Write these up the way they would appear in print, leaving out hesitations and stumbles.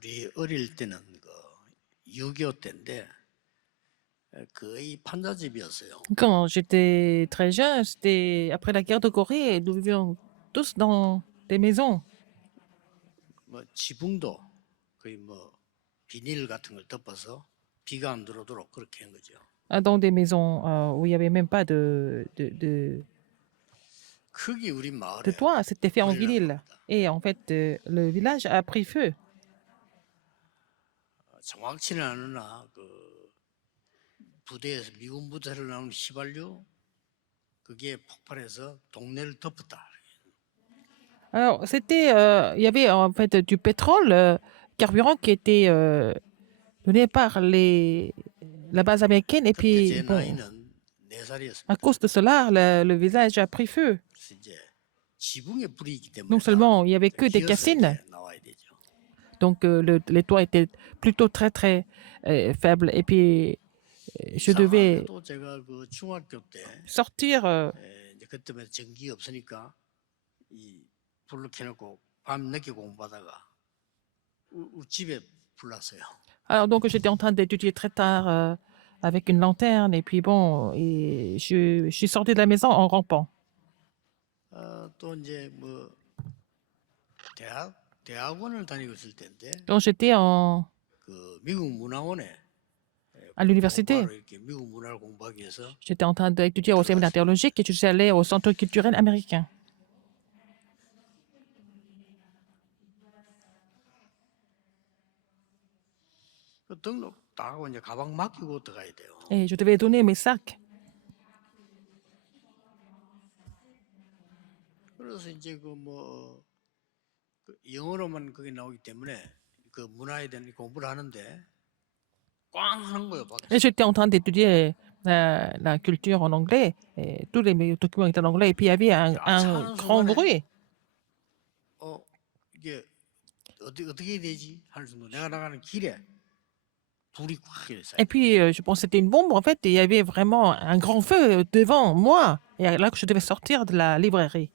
우리 어릴 때는 그 6.25 때인데 거의 판자집이었어요. Quand j'étais très jeune, c'était après la guerre de Corée et nous vivions tous dans des maisons, 뭐 지붕도 거의 뭐 비닐 같은 걸 덮어서 비가 안 들어오도록 그렇게 한 거죠. dans des maisons où il n'y avait même pas 크기 우리 de 마을에 toit, c'était fait en 불이 난 vinyle. 겁니다. Et en fait, le village a pris feu. 정확치는 않으나 그 부대에서 미군 부대를 나오는 휘발유 그게 폭발해서 동네를 덮었다. Alors, il y avait en fait du pétrole, carburant qui était donné par la base américaine. Et 그때 puis, 제 bon, 나이는 4살이었습니다. à cause de cela, le village a pris feu. 그래서 이제 지붕에 불이 있기 때문에 Non seulement il n'y avait que des 기어서 cassines, 이제 나와야 되죠. donc les toits étaient plutôt très très faibles. Et puis, je devais 이상하게도 제가 그 중학교 때 sortir. 이제 그때만 전기 없으니까 이 불을 켜놓고 밤 늦게 공부하다가 집에 불났어요. Alors, donc, j'étais en train d'étudier très tard avec une lanterne. Et puis, bon, et je suis sortie de la maison en rampant. 또 이제 뭐 대학원을 다니고 있을 때인데 Donc, j'étais 그 미국 문화원에 à l'université. 공부하러 이렇게 미국 문화를 공부하기 위해서 J'étais en train d'étudier au séminaire théologique et je suis allée au centre culturel américain. 그 등록 다 하고 이제 가방 맡기고 들어가야 돼요. Et je devais donner mes sacs. 그래서 이제 그 영어로만 그게 나오기 때문에 그 문화에 대한 공부를 하는데 꽝 하는 거예요. Et j'étais en train d'étudier la culture en anglais. Et tous les documents étaient en anglais. Et puis il y avait un grand bruit. 이게 어떻게 해야 되지? 하는 순간 내가 나가는 길에 불이 꽉 있어요. Et puis je pensais que c'était une bombe. En fait, il y avait vraiment un grand feu devant moi. Et là que je devais sortir de la librairie.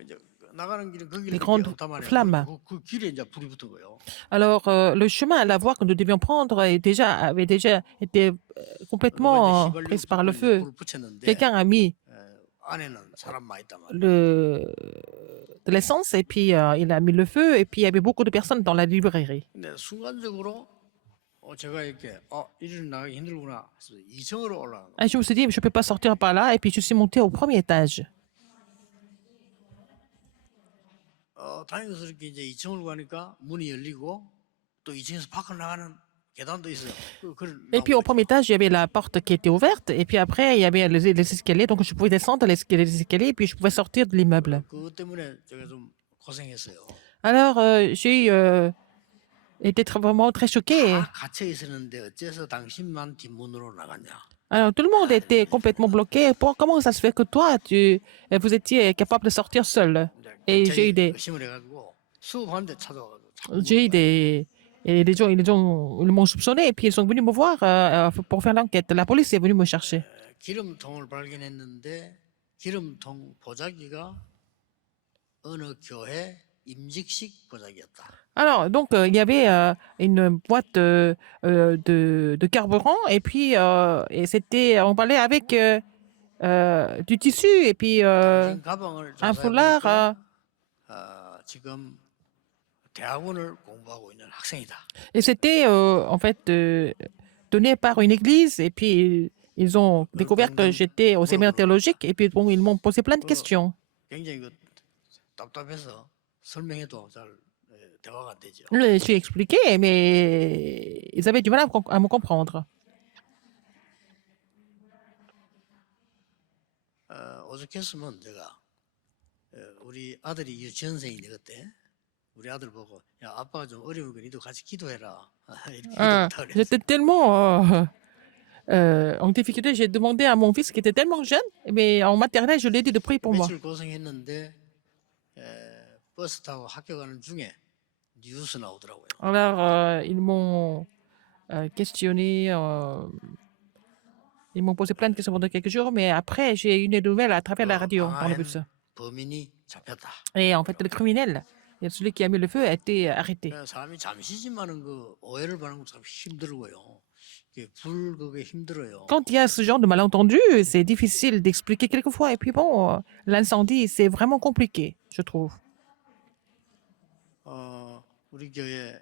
이제 나가는 길에 그 길에 Les grandes flammes. 그 길에 이제 불이 붙은 거예요. Alors, le chemin à la voie que nous devions prendre avait déjà été complètement prise par le feu. 불을 붙였는데 Quelqu'un a mis 안에는 사람 많이 있단 말이에요. de l'essence et puis il a mis le feu et puis il y avait beaucoup de personnes dans la librairie. 근데 순간적으로 제가 이렇게 이리로 나가기 힘들구나. 그래서 2층으로 올라간 거예요. Et je me suis dit, je ne peux pas sortir par là et puis je suis montée au premier étage. 다행스럽게 이제 2층으로 가니까 문이 열리고 또 2층에서 밖으로 나가는 계단도 있어요. Et puis au premier étage, il y avait la porte qui était ouverte et puis après, il y avait les escaliers, donc je pouvais descendre les escaliers et puis je pouvais sortir de l'immeuble. 그것 때문에 제가 좀 고생했어요. Alors, j'ai été vraiment très choquée. 다 갇혀 있었는데 어째서 당신만 뒷문으로 나갔냐? Alors, tout le monde était complètement bloqué. Comment ça se fait que toi, vous étiez capable de sortir seul? Et j'ai eu 의심을 해가지고 수업하는데 찾아와가지고 et les gens, ils m'ont soupçonné et puis ils sont venus me voir pour faire l'enquête. La police est venue me chercher. 기름통을 발견했는데 기름통 보자기가 어느 교회 임직식 보자기였다. Alors, donc, il y avait une boîte de carburant et puis on parlait avec du tissu et puis 당신 가방을 un 조사해보니까 foulard. 지금 대학원을 공부하고 있는 학생이다. Et c'était en fait donné par une église et puis ils ont découvert que j'étais au séminaire théologique et puis bon, ils m'ont posé plein de questions. 굉장히 답답해서 설명해도 잘 대화가 안 되죠. Je suis expliqué, mais ils avaient du mal à me comprendre. 오죽했으면 제가 우리 아들이 유치원생이네 그때 우리 아들 보고 야 아빠가 좀 어려우니까 니도 같이 기도해라 이렇게 기도했다 그랬어요. J'étais tellement en difficulté, j'ai demandé à mon fils qui était tellement jeune, mais en maternelle, je lui ai dit de prier pour moi. 며칠 고생했는데 버스 타고 학교 가는 중에 뉴스 나오더라고요. Alors, ils m'ont questionné, ils m'ont posé plein de questions pendant quelques jours, mais après, j'ai eu une nouvelle à travers la radio dans le bus. 범인이 잡혔다. Et en fait, le criminel Et celui qui a mis le feu a été arrêté. 그러니까 사람이 잠시지만은 그 오해를 받는 것도 참 힘들고요. 이게 불 그게 힘들어요. Quand il y a ce genre de malentendu, c'est difficile d'expliquer quelquefois. Et puis bon, l'incendie, c'est vraiment compliqué, je trouve. 우리 교회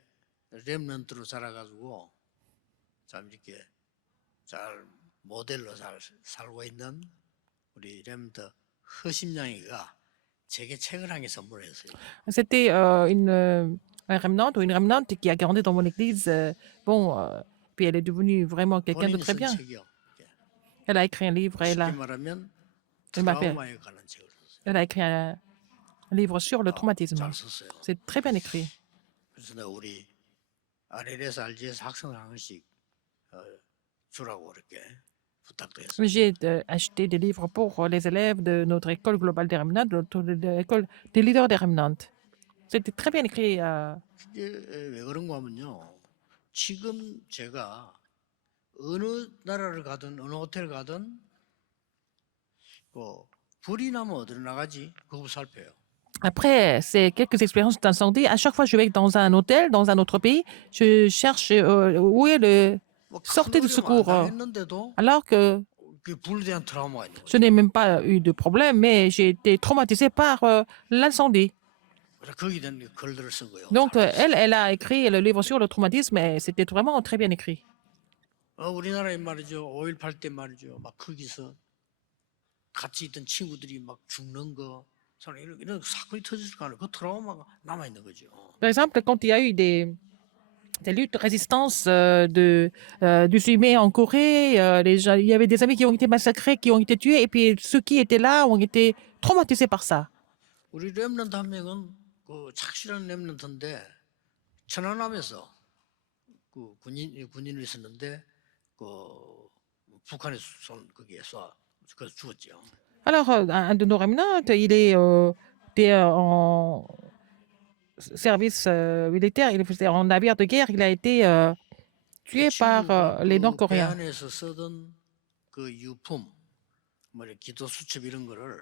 렘넌트로 자라가지고 참 이렇게 잘 모델로 잘 살고 있는 우리 렘넌트 허심양이가 제게 책을 한 개 선물했어요. C'était un remnant ou une remnante qui a grandi dans mon église. Bon, puis elle est devenue vraiment quelqu'un de 본인이 très 쓴 bien. 책이요. 이게. Elle a écrit un livre, 쉽게 말하면 elle m'a fait- 트라우마에 관한 책을 썼어요. elle a écrit un livre sur le traumatisme. 잘 썼어요. C'est très bien écrit. 그래서 내가 우리 RLS RGS 학생 한 권씩 주라고 그렇게 부탁도 했어요. J'ai acheté des livres pour les élèves de notre école globale des remnants, de l'école des leaders des remnants. C'était très bien écrit. 이게 왜 그런가 하면요. 지금 제가 어느 나라를 가든 어느 호텔 가든 불이 나면 어디로 나가지? 그거 살펴요. Après ces quelques expériences d'incendie, à chaque fois que je vais dans un hôtel, dans un autre pays, je cherche où est le 뭐 sortie de 큰 어려움 안 secours. 당했는데도 Alors que 그 불에 대한 트라우마가 있는 je 거예요. n'ai même pas eu de problème, mais j'ai été traumatisée par l'incendie. 그래서 거기에 대한 글들을 쓴 거예요. Donc, elle a écrit le livre sur le traumatisme et c'était vraiment très bien écrit. 우리나라에 말이죠. 5.18 때 말이죠. 막 거기서 같이 있던 친구들이 막 죽는 거, 이런 사건이 터졌을 거 아니에요. 그 트라우마가 남아 있는 거죠. Par exemple, quand il y a eu des luttes de résistance du Sumé en Corée, il y avait des amis qui ont été massacrés, qui ont été tués, et puis ceux qui étaient là ont été traumatisés par ça. 우리 렘넌트 한 명은 그 착실한 렘넌트인데 천안함에서 그 군인이 있었는데 그 북한에 거기에 그래서 죽었죠. Alors, un de nos remnants, était en service militaire, il faisait en navire de guerre, il a été tué par les 배 Nord-Coréens. 안에서 쓰던 그 유품, 뭐 이렇게 기도 수첩 이런 거를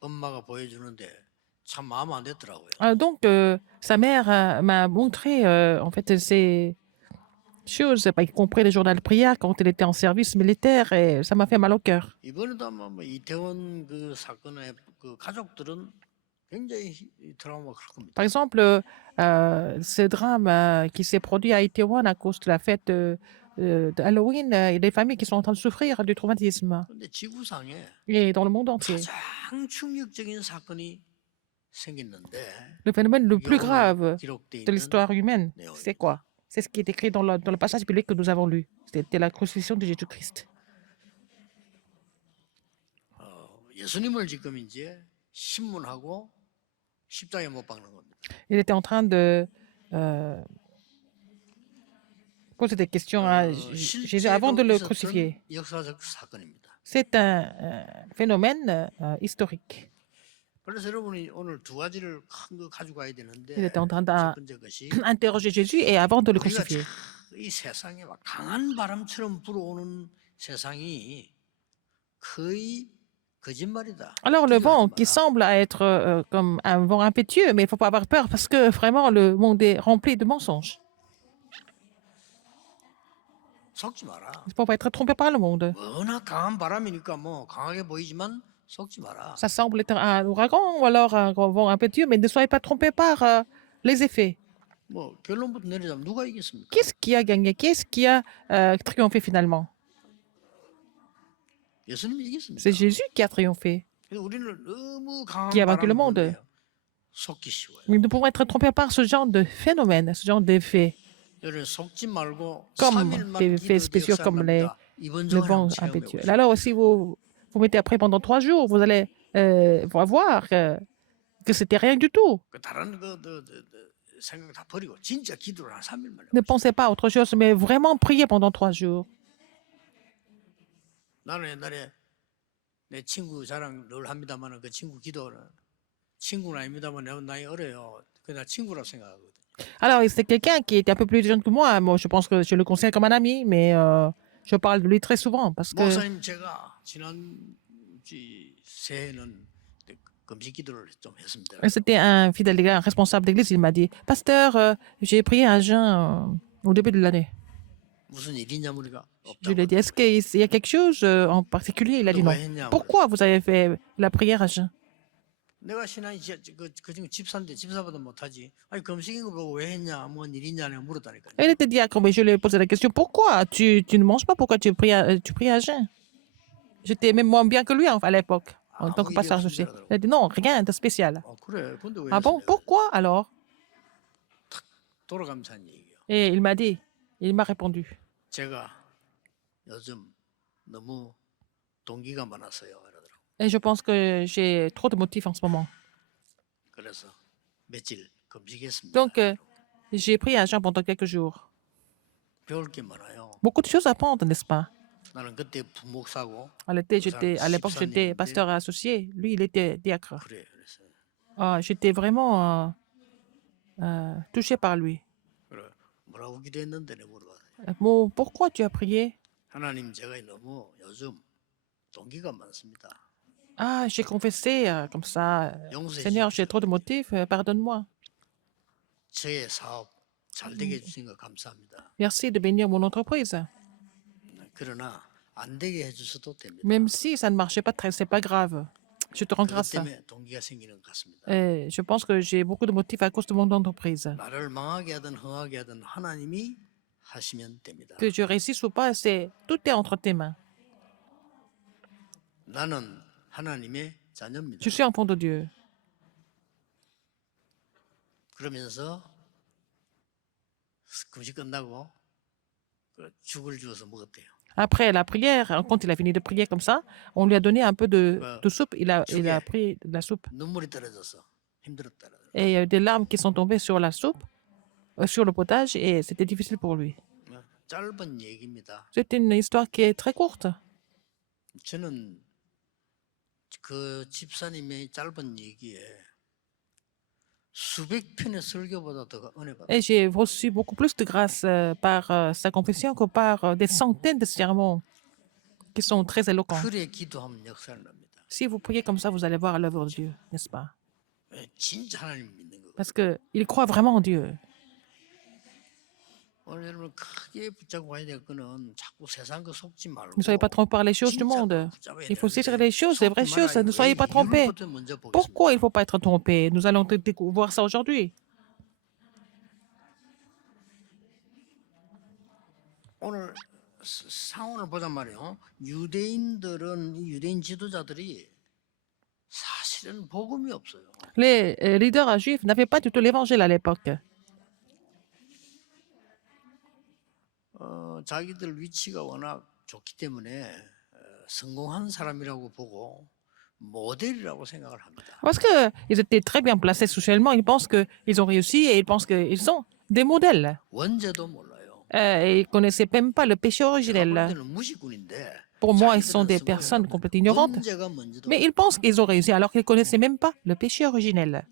엄마가 보여주는데 참 마음 안 됐더라고요. Donc, sa mère m'a montré, en fait, ces choses, y compris les journaux de prière quand elle était en service militaire, et ça m'a fait mal au cœur. 이번에도 아마 뭐 이태원 그 사건의 그 가족들은 굉장히 트라우마가 클 겁니다. Par exemple, ce drame qui s'est produit à Itaewon à cause de la fête de Halloween, il y a des familles qui sont en train de souffrir du traumatisme, 근데 지구상에 et dans le monde entier. 가장 충격적인 사건이 생겼는데 Le phénomène le 이게 plus 오늘 grave 기록돼 de 있는 l'histoire humaine, 내용입니다. c'est quoi? C'est ce qui est écrit dans le passage biblique que nous avons lu. C'était la crucifixion de Jésus-Christ. 예수님을 지금 이제 신문하고 십자가에 못 박는 겁니다. Il était en train de poser des questions à Jésus avant de le 실제로 crucifier. 있었던 역사적 사건입니다. C'est un phénomène historique. 그래서 여러분이 오늘 두 가지를 큰 거 가지고 가야 되는데 Il était en train 첫 번째 것이 d'interroger Jésus et avant de le 우리가 crucifier. 이 세상에 막 강한 바람처럼 불어오는 세상이 거의 거짓말이다. Alors le vent qui 마라. semble être comme un vent impétueux, mais il ne faut pas avoir peur parce que vraiment le monde est rempli de mensonges. 속지 마라. Il ne faut pas être trompé par le monde. 워낙 강한 바람이니까 뭐 강하게 보이지만 속지 마라. Ça semble être un ouragan ou alors un vent impétueux, mais ne soyez pas trompés par les effets. 뭐 결론부터 내리자면 누가 이겼습니까? Qu'est-ce qui a gagné? Qu'est-ce qui a triomphé finalement? 예수님이 이겼습니다. C'est Jésus qui a triomphé. 그래서 우리는 너무 강한 Qui a vaincu le 바람을 monde. 불면 속기 쉬워요. Nous pouvons être trompés par ce genre de phénomène, ce genre d'effet, 여러분 속지 말고 comme 3일만 des faits spéciaux comme le vent impétueux. Alors, si vous vous mettez après pendant 3 jours, vous allez voir que c'était rien du tout. 다른 생각 다 버리고 진짜 기도를 한 3일만 Ne 해요. pensez pas à autre chose, mais vraiment priez pendant 3 jours. 나는 옛날에 내 친구 자랑 늘 합니다만 그 친구 기도는 친구는 아닙니다만 내가 나이 어려요. 그냥 친구라고 생각하거든. Alors, c'est quelqu'un qui était un peu plus jeune que moi. Moi, je pense que je le considère comme un ami, mais je parle de lui très souvent parce que 목사님 제가 지난 새해는 금식 기도를 좀 했습니다. Et c'était un fidèle d'église, un responsable d'église. Il m'a dit, Pasteur, j'ai prié à jeun au début de l'année. 무슨 일이 있냐 물으니까 Je 없다고 lui ai dit, est-ce 하더라고요. qu'il y a quelque chose en particulier? Il a 근데 dit non. 왜 했냐 물으니까 Pourquoi vous avez fait la prière à jeun? 내가 신앙이 그중 집사인데 집사보다 못하지. 아니 금식인 거 보고 왜 했냐, 뭔 일 있냐 내가 물었다니까요. Elle était diacre, mais je lui ai posé la question, pourquoi tu ne manges pas? Pourquoi tu pries à jeun? J'étais même moins bien que lui à l'époque, en tant 아무 que 일이 pasteur 없은 줄 associé. 알더라고. Il a dit non, rien de spécial. 그래. 근데 왜 Ah 했어 bon? 내가? Pourquoi alors? 돌아가면서 한 얘기요. Et il m'a dit, il m'a répondu. 제가 요즘 너무 동기가 많았어요. 이러더라고. Et je pense que j'ai trop de motifs en ce moment. 그래서 며칠 금식했습니다. Donc, j'ai prié à jeun pendant quelques jours. 배울 게 많아요. Beaucoup de choses à apprendre, n'est-ce pas? 나는 그때 부목사고 À l'époque, j'étais pasteur associé. Lui, il était diacre. 그래. 그래서 Ah, j'étais vraiment touché par lui. 그래. 뭐라고 기도했는데 내가 물어봤어요. Bon, pourquoi tu as prié? 하나님 제가 너무 요즘 동기가 많습니다. Ah, j'ai confessé comme ça. 용서해 Seigneur, j'ai 주십시오. trop de motifs, pardonne-moi. 저의 사업 잘 되게 해주신 거 감사합니다. Merci de bénir mon entreprise. 그러나 안 되게 해주셔도 됩니다. Même si ça ne marchait pas très, c'est pas grave. Je te rends 그것 grâce. 때문에 동기가 생기는 것 같습니다. Et je pense que j'ai beaucoup de motifs à cause de mon entreprise. 나를 망하게 하든 흥하게 하든 하나님이 하시면 됩니다. Que je réussisse ou pas, tout est entre tes mains. 나는 하나님의 자녀입니다. Je suis enfant de Dieu. 그러면서 금식 끝나고 죽을 주어서 먹었대요. Après la prière, quand il a fini de prier comme ça, on lui a donné un peu de soupe. Il a pris de la soupe. 눈물이 떨어져서 힘들었다. Et il y a eu des larmes qui sont tombées sur la soupe, sur le potage, et c'était difficile pour lui. 짧은 얘기입니다. C'est une histoire qui est très courte. 저는 그 집사님의 짧은 얘기에 수백 편의 설교보다 더 은혜 받았어요. Et j'ai reçu beaucoup plus de grâce par sa confession que par des centaines de sermons qui sont très éloquents. 그래 기도하면 역사를 납니다. Si vous priez comme ça, vous allez voir l'œuvre de Dieu, n'est-ce pas? 진짜 하나님 믿는 거고. Parce qu'il croit vraiment en Dieu. 오늘 여러분 크게 붙잡고 가야 될 거는 자꾸 세상 거 속지 말고. Ne soyez pas trompés par les choses du monde. Il faut saisir les choses, les vraies choses. Ne soyez pas trompés. Pourquoi il ne faut pas être trompé? Nous allons voir ça aujourd'hui. 오늘 상황을 보자 말이에요. 유대인들은 이 유대인 지도자들이 사실은 복음이 없어요. Les leaders juifs n'avaient pas du tout l'évangile à l'époque. 자기들 위치가 워낙 좋기 때문에 성공한 사람이라고 보고 모델이라고 생각을 합니다. Parce qu'ils étaient très bien placés socialement, ils pensent qu'ils ont réussi et ils pensent qu'ils sont des modèles. 원죄도 몰라요. Et ils ne connaissaient même pas le péché 제가 볼 originel. 때는 무식군인데 Pour moi, ils sont 자기들은 des 뭐예요? personnes complètement ignorantes. 원죄가 뭔지도 Mais ils pensent qu'ils ont réussi alors qu'ils ne connaissaient même pas le péché originel.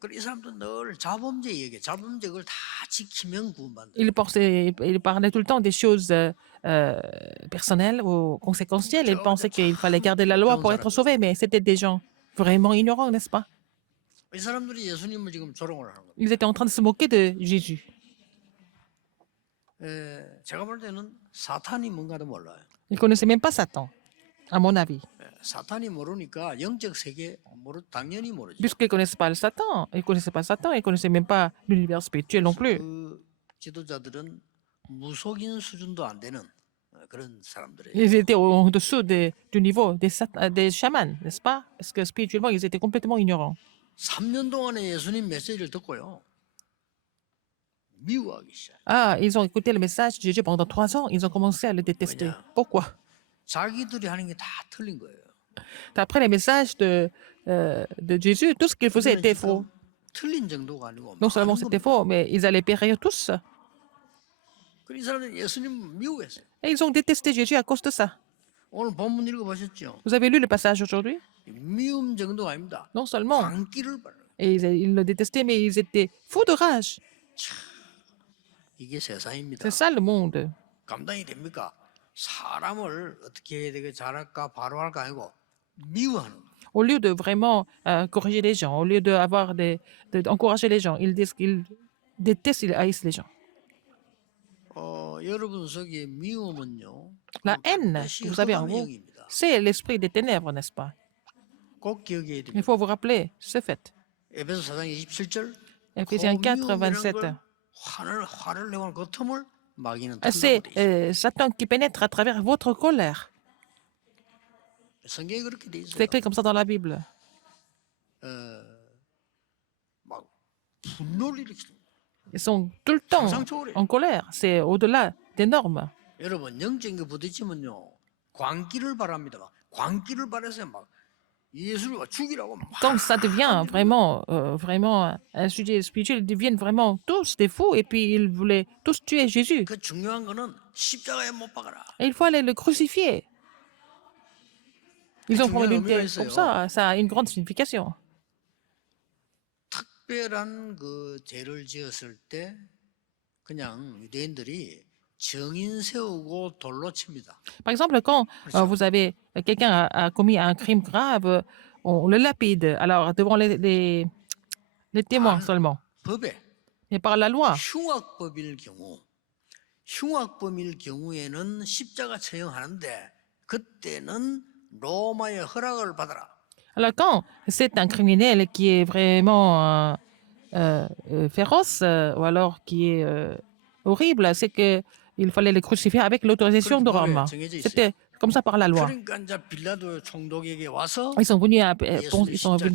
그리고 이 사람도 늘 자범죄 얘기, 자범죄 그걸 다 지키면 구원받는다. Ils parlaient tout le temps des choses personnelles ou conséquentielles. Ils pensaient qu'il fallait garder la loi pour être sauvé, mais c'était des gens vraiment ignorants, n'est-ce pas? 이 사람들이 예수님을 지금 조롱을 하는 겁니다. Ils étaient en train de se moquer de Jésus. 제가 볼 때는 사탄이 뭔가도 몰라요. Ils ne connaissaient même pas Satan, à mon avis. 사탄이 모르니까 영적 세계 당연히 모르죠. Puisqu'ils ne connaissaient pas le Satan, ils ne connaissaient pas Satan, ils ne connaissaient même pas l'univers spirituel non plus. 그 지도자들은 무속인 수준도 안 되는 그런 사람들이에요. Ils étaient au-dessous du niveau des chamans, n'est-ce pas? Parce que spirituellement, ils étaient complètement ignorants. 3년 동안에 예수님 메시지를 듣고요. 미워하기 시작. Ah, ils ont écouté le message de Jésus pendant 3 ans, ils ont commencé à le détester. Pourquoi? 자기들이 하는 게 다 틀린 거예요. D'après les messages de Jésus, tout ce qu'ils faisaient était faux. 틀린 정도가 아니고 Non seulement 많은 c'était 겁니다. faux, mais ils allaient périr tous. 그래서 이 사람들이 예수님 미워했어요. Et ils ont détesté Jésus à cause de ça. 오늘 본문 읽어보셨죠? Vous avez lu le passage aujourd'hui? 미움 정도가 아닙니다. Non seulement. 광기를 받는 거예요. Et ils le détestaient, mais ils étaient fous de rage. 이게 세상입니다. C'est ça le monde. 감당이 됩니까? 사람을 어떻게 해야 되게 잘할까 바로 할까 아니고 미워하는 거예요. Au lieu de vraiment corriger les gens, au lieu d'encourager les gens, ils détestent, ils haïssent les gens. 여러분 속에 미움은요, La haine 반드시 que vous avez en 흑암의 vous, 영입니다. c'est l'esprit des ténèbres, n'est-ce pas? 꼭 기억해야 Il 됩니다. faut vous rappeler ce fait. 에베소 4장 27절. Éphésiens 4, 미움이라는 27. 걸 화를 내고 그 틈을 마귀는 C'est 튼다고 돼 있어요. Satan qui pénètre à travers votre colère. 성경에 그렇게 돼 C'est 있어요. écrit comme ça dans la Bible. 막 분노를 일으키는. Ils sont tout le temps en colère. C'est au-delà des normes. 여러분 영적인 게 부딪히면요, 광기를 바랍니다. 막 광기를 바라서 막 예수를 죽이라고 막. Quand ça devient vraiment un sujet spirituel, ils deviennent vraiment tous des fous et puis ils voulaient tous tuer Jésus. 그 중요한 거는 십자가에 못 박아라. Et il faut aller le crucifier. Ils ont formulé comme ça a une grande signification. 특별한 그 죄를 지었을 때 그냥 유대인들이 정인 세우고 돌로 칩니다. Par exemple, quand vous avez quelqu'un a commis un crime grave, on le lapide. Alors devant les témoins seulement. 법에 Et par la loi. 흉악범일 경우에는 십자가 처형하는데 그때는 로마의 허락을 받아라. Alors quand c'est un criminel qui est vraiment féroce ou alors qui est horrible, c'est que il fallait le crucifier avec l'autorisation de Rome. C'était comme ça par la loi. 그러니까 이제 빌라도 총독에게 와서 Ils sont venus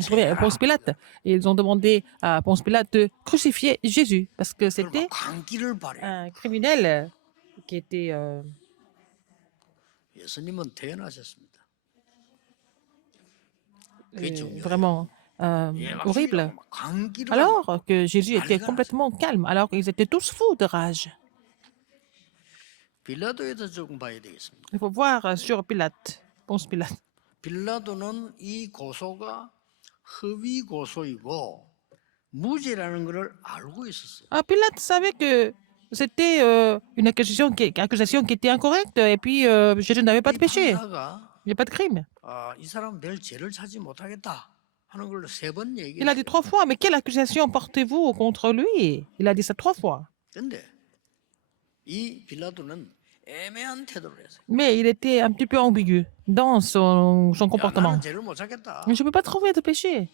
trouver à Ponce Pilate et ils ont demandé à Ponce Pilate de crucifier Jésus parce que c'était 광기를 바래. un criminel qui était 예수님은 태어나셨습니다. 그게 중요해요. vraiment 예, 막 horrible. 죽이라고 막 광기를 Alors que Jésus était complètement calme, alors qu'ils étaient tous fous de rage. 빌라도에서 조금 봐야 되겠습니다. Il faut voir sur Pilate, Ponce Pilate. 빌라도는 이 고소가 허위 고소이고 무죄라는 것을 알고 있었어요. Ah, Pilate savait que c'était une accusation qui était incorrecte et puis Jésus n'avait pas de péché, il 판사가 n'y a pas de crime. 이 사람 별 죄를 찾지 못하겠다 하는 걸로 3번 Il a dit 3 fois, mais quelle accusation portez-vous contre lui? Il a dit ça 3 fois. 근데 이 빌라도는 애매한 태도를 했어요. Mais il était un petit peu ambigu dans son 야, comportement. 나는 죄를 못 찾겠다. Je ne peux pas trouver de péché.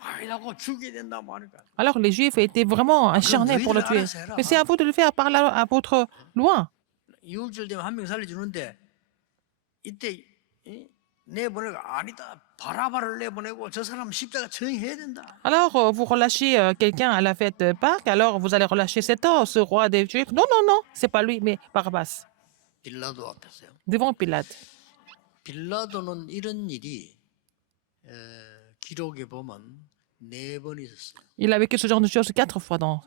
아니라고 죽여야 된다고 하니까. Alors les Juifs étaient vraiment acharnés pour le tuer. Mais c'est à vous de le faire à votre loi. 이울절 되면 한 명 살려주는데 이때 내보내고 아니다. 바라바를 내보내고 저 사람 십자가 처형해야 된다. Alors vous relâchez quelqu'un à la fête Pâques, alors vous allez relâcher cet homme, ce roi des Juifs. Non, non, non, c'est pas lui, mais Barabbas. 빌라도 앞에서요. Devant Pilate. 빌라도는 이런 일이 기록에 보면 4번 있었어요. Il a vécu ce genre de choses 4 fois dans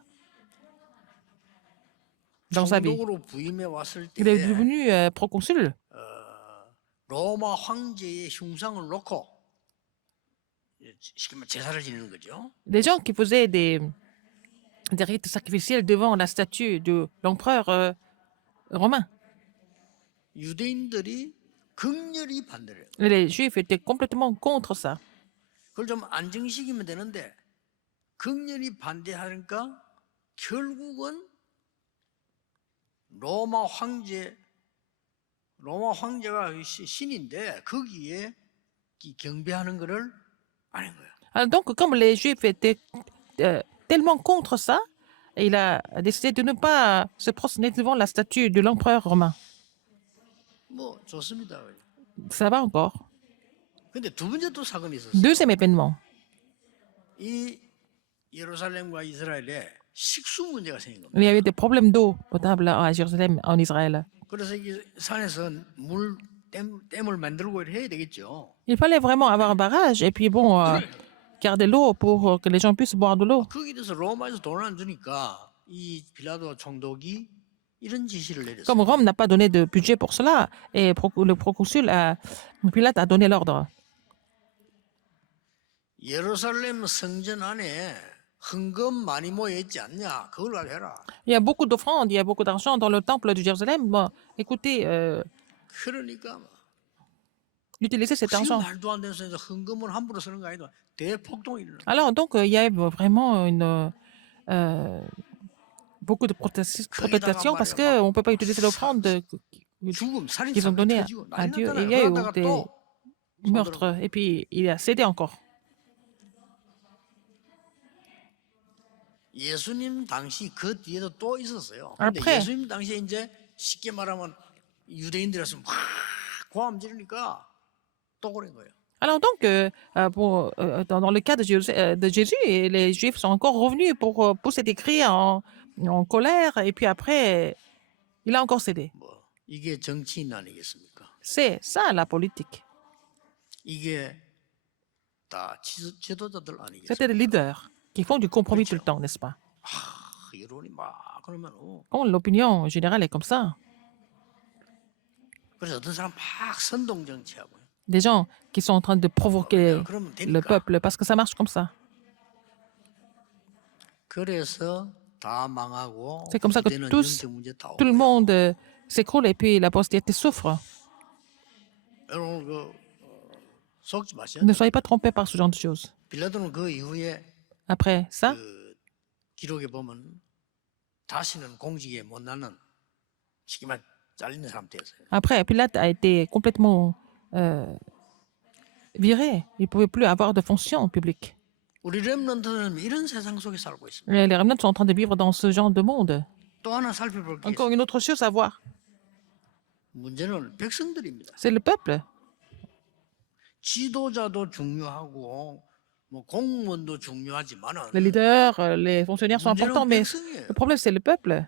sa vie. 총독으로 부임해 왔을 Il est 때 devenu proconsul. 로마 황제의 흉상을 놓고 쉽게 말해 제사를 지내는 거죠. Des gens qui faisaient des rites sacrificiels devant la statue de l'empereur romain. 유대인들이 극렬히 반대를 해요. Les Juifs étaient complètement contre ça. 그걸 좀 안정시키면 되는데 극렬히 반대하니까 결국은 로마 황제가 신인데 거기에 경배하는 것을 안 한 거예요. Alors, donc, comme les Juifs étaient tellement contre ça, il a décidé de ne pas se prosterner devant la statue de l'empereur romain. 뭐 좋습니다. Ça va encore. 근데 두 번째 또 사건이 있었어요. Deuxième événement. 이 예루살렘과 이스라엘에 식수 문제가 생긴 겁니다. Il y avait des problèmes d'eau potable à Jérusalem, en Israël. 그래서 이 산에서 댐을 만들고 해야 되겠죠. Il fallait vraiment avoir un barrage et puis bon, garder l'eau pour que les gens puissent boire de l'eau. 거기에 대해서 로마에서 돈을 안 주니까 이 빌라도 총독이 이런 지시를 내렸어요. Comme Rome n'a pas donné de budget pour cela, et le proconsul Pilate a donné l'ordre. 예루살렘 성전 안에 헌금 많이 모여 있지 않냐? 그걸 가지고 해라. Il y a beaucoup d'offrandes, il y a beaucoup d'argent dans le temple de Jérusalem. Bon, écoutez, 그러니까 d'utiliser cet 지금 argent. 말도 안 되는 소리에서 헌금을 함부로 쓰는 거 아니다. 대폭동이 일어나. Alors, donc, il y a vraiment beaucoup de 거기다가 protestations parce 말이야, qu'on ne peut pas utiliser l'offrande 죽음, 살인 qu'ils ont 사건 donnée 터지고 à 난리 Dieu. Et 났잖아요. il y a eu 그러다가 des 또 손들어. meurtres. Et puis, il a cédé encore. 예수님 당시 그 뒤에도 또 있었어요. 근데 Après, 예수님 당시에 이제 쉽게 말하면 유대인들에서 막 고함 지르니까 또 그런 거예요. alors donc, dans le cas de Jésus, les Juifs sont encore revenus pour pousser des cris en colère. Et puis après, il a encore cédé. 뭐 이게 정치인 아니겠습니까? C'est ça la politique. 이게 다 지도자들 C'était 아니겠습니까? des leaders qui font du compromis tout le temps, n'est-ce pas? 여론이 막 그러면 Quand l'opinion générale est comme ça, 그래서 어떤 사람 막 선동 정치하고 des gens qui sont en train de provoquer 그러면 le 되니까. peuple, parce que ça marche comme ça. 그래서 다 망하고 C'est comme ça que 그때는 tous, 영적 문제 다 tout le 오고. monde s'écroule et puis la postérité souffre. 여러분 속지 마세요. Ne soyez pas trompés par ce genre de choses. 빌라도는 그 이후에 Après ça, 그 기록에 보면 다시는 공직에 못 나는 쉽게 말 잘리는 사람 되었어요. après, Pilate a été complètement viré. Il ne pouvait plus avoir de fonction publique. 우리 렘넌트는 이런 세상 속에 살고 있습니다. Les remnants sont en train de vivre dans ce genre de monde. 또 하나 살펴볼 게 Encore 있어요. une autre chose à voir, 문제는 백성들입니다. c'est le peuple. 지도자도 중요하고 뭐 공무원도 중요하지만은 Les leaders, les fonctionnaires sont importants, 문제는 mais 백성이에요. le problème, c'est le peuple.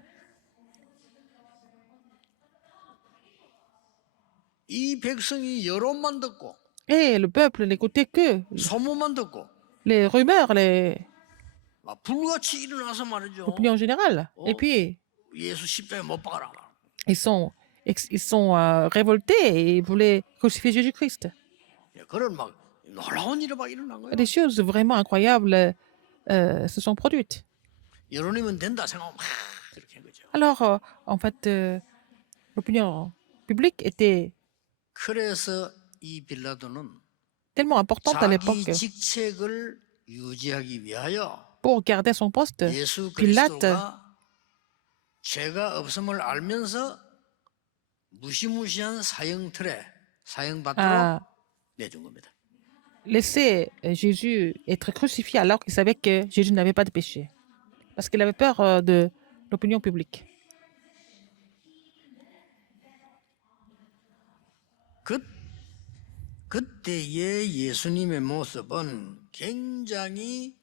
이 백성이 여론만 듣고 Et le peuple n'écoutait que 소문만 듣고 les rumeurs, les 막 불같이 일어나서 말이죠. opinions générales. Et puis, 예수 십자가에 못 박아라. ils sont révoltés et ils voulaient crucifier Jésus-Christ. 그런 막 놀라운 일이 막 일어난 거예요. Des choses vraiment incroyables se sont produites. 여론이면 된다 생각하면 막 그렇게 한 거죠. Alors, en fait, l'opinion publique était 그래서 이 빌라도는 tellement importante à 자기 l'époque 직책을 유지하기 위하여 pour garder son poste. 예수 Pilate 그리스도가 죄가 없음을 알면서 무시무시한 사형틀에 사형받도록 a 내준 겁니다. laissé Jésus être crucifié alors qu'il savait que Jésus n'avait pas de péché. Parce qu'il avait peur de l'opinion publique. 그때의 예수님의 모습은 굉장히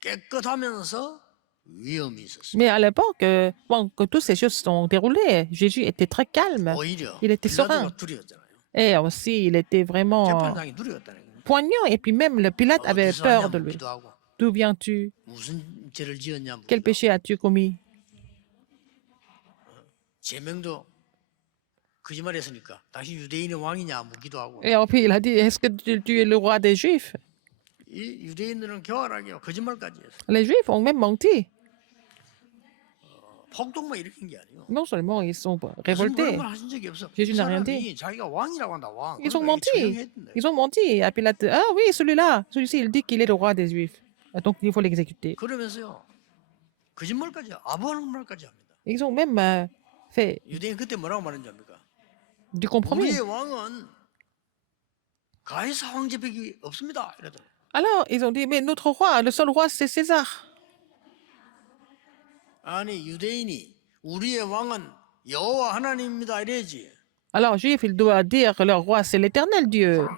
깨끗하면서 위험이 있었습니다. Mais à l'époque, bon, que toutes ces choses sont déroulées, Jésus était très calme. 오히려 Il était serein. 빌라도가 두려웠잖아요. Et aussi, il était vraiment 재판장이 두려웠다는 거예요. poignant. Et puis même le Pilate avait 어디서 peur 왔냐 de lui. 묻기도 하고 D'où viens-tu? 무슨 죄를 지었냐 Quel 묻기도 하고 péché as-tu commis? 제명도 거짓말했으니까 당신 유대인의 왕이냐 묻기도 하고 Et puis il a dit, est-ce que tu es le roi des Juifs? 이 유대인들은 교활하게 거짓말까지 했어요. Les Juifs ont même menti. 폭동만 일으킨 게 아니에요. Non seulement ils sont 무슨 révoltés, 그런 말 하신 적이 없어. 예수 이 n'a rien 사람이 자기가 왕이라고 한다 왕. ils ont 그러니까 menti. 처형했던데. Ils ont menti à Pilate. Ah oui, celui-là, celui-ci, il dit qu'il est le roi des Juifs. Donc il faut l'exécuter. 그러면서요 거짓말까지 아부하는 말까지 합니다. Ils ont même fait 유대인 그때 뭐라고 말했는지 압니까? du compromis. 우리의 왕은 가이사 황제밖에 없습니다. 이러더라고요. Alors, ils ont dit, mais notre roi, le seul roi, c'est César. 아니 유대인이 우리의 왕은 여호와 하나님입니다. 이래야지. Alors, juif, il doit dire que leur roi, c'est l'éternel Dieu.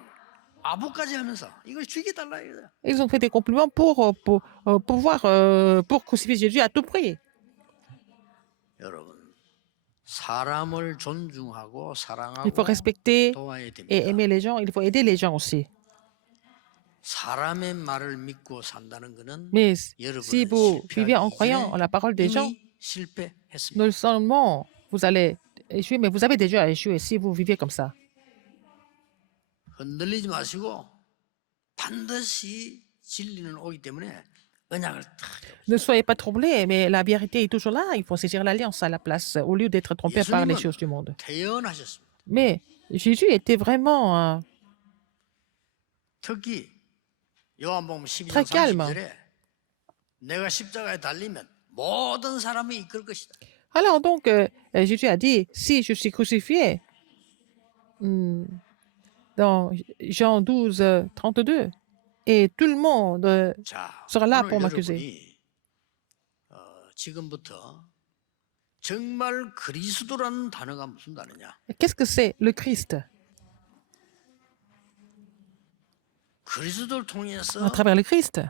아부까지 하면서 이걸 죽여달라 이거야. Ils ont fait des compliments pour crucifier Jésus à tout prix. 여러분 사람을 존중하고 Il 사랑하고 faut respecter 도와야 et 됩니다. aimer les gens. Il faut aider les gens aussi. 사람의 말을 믿고 산다는 것은 Mais si 여러분은 vous vivez en 실패하기 croyant en 이전에 la parole des gens, 이미 실패했습니다. non seulement vous allez échouer, mais vous avez déjà échoué si vous vivez comme ça. 흔들리지 마시고 반드시 진리는 오기 때문에 언약을 탁 Ne soyez pas troublés, mais la vérité est toujours là. Il faut saisir l'alliance à la place au lieu d'être trompé par les choses du monde. 태어나셨습니다. Mais Jésus était vraiment 특히 요한복음 12장 Très calme. 30절에 내가 십자가에 달리면 모든 사람이 이끌 것이다. Alors donc, Jésus a dit, si je suis crucifié, hmm, dans Jean 12, 32, et tout le monde 자, sera là 오늘 pour m'accuser. 여러분이 지금부터 정말 그리스도라는 단어가 무슨 단어냐? Qu'est-ce que c'est le Christ? 그리스도를 À 통해서 travers le Christ.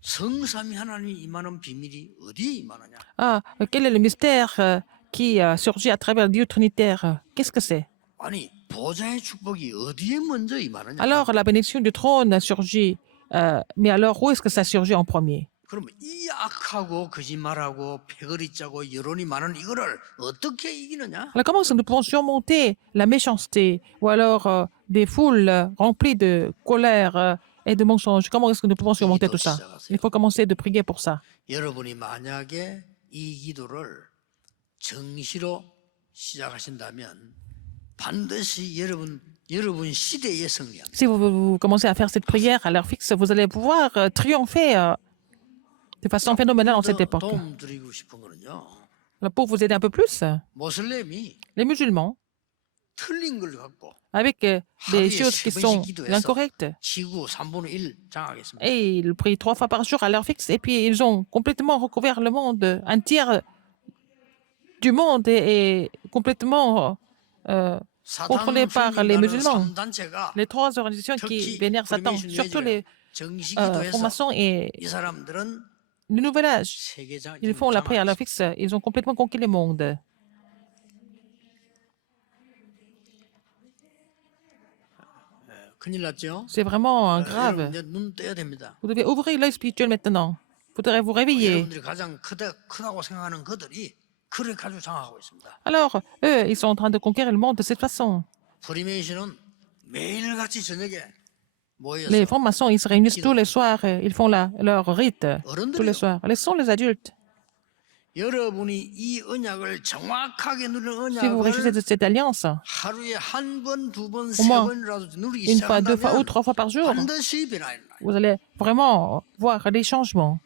성삼위 하나님이 임하는 비밀이 어디에 임하느냐? Ah, quel est le mystère qui surgit à travers Dieu trinitaire? Qu'est-ce que c'est? 아니 보좌의 축복이 어디에 먼저 임하느냐? Alors, la bénédiction du trône surgit, mais alors où est-ce que ça surgit en premier? 그러면 이 악하고 거짓말하고 패거리 짜고 여론이 많은 이거를 어떻게 이기느냐? Alors, comment est-ce que nous pouvons surmonter la méchanceté ou alors des foules remplies de colère et de mensonges? Comment est-ce que nous pouvons surmonter tout ça? Il faut commencer de prier pour ça. 여러분이 만약에 이 기도를 정시로 시작하신다면 반드시 여러분 시대에 승리합니다. Si vous commencez à faire cette prière à l'heure fixe, vous allez pouvoir triompher de façon phénoménale en cette époque. 도움 드리고 싶은 거는요. Alors, pour vous aider un peu plus, 모슬렘이 les musulmans, 틀린 걸 갖고 avec des 하루에 choses qui 세 sont 번씩 기도해서 incorrectes, 지구 3분의 1 장악했습니다. et ils prient 3 fois par jour à l'heure fixe, et puis ils ont complètement recouvert le monde, un tiers du monde est complètement contrôlé par les musulmans. 3단체가 Les 3 organisations qui 특히 vénèrent Satan, 프리메이션 surtout les 정시 기도해서 francs-maçons et 이 사람들은 le Nouvel Âge, 세계 장 ils font la prière à l'heure fixe, ils ont complètement conquis le monde. 큰일 났죠? C'est vraiment 여러분 grave. 이제 눈 떼야 됩니다. Vous devez ouvrir l'œil spirituel maintenant. Vous devrez vous réveiller. 여러분들이 가장 크다고 생각하는 것들이 그래 가지고 장악하고 있습니다. Alors, eux, ils sont en train de conquérir le monde de cette façon. 프리메이션은 매일같이 저녁에 모여서 Les francs-maçons, ils se réunissent tous les soirs, ils font leur rite tous les 어른들이요. soirs. Ce sont les adultes. 여러분이 이 언약을 정확하게 누리는 Si vous réussissez 언약을 de cette alliance, 하루에 한 번, 두 번, 세 moins 번이라도 누리기 une fois, 2 fois ou 시작한다면 3 fois par jour, 반드시 변화입니다. vous allez vraiment voir des changements.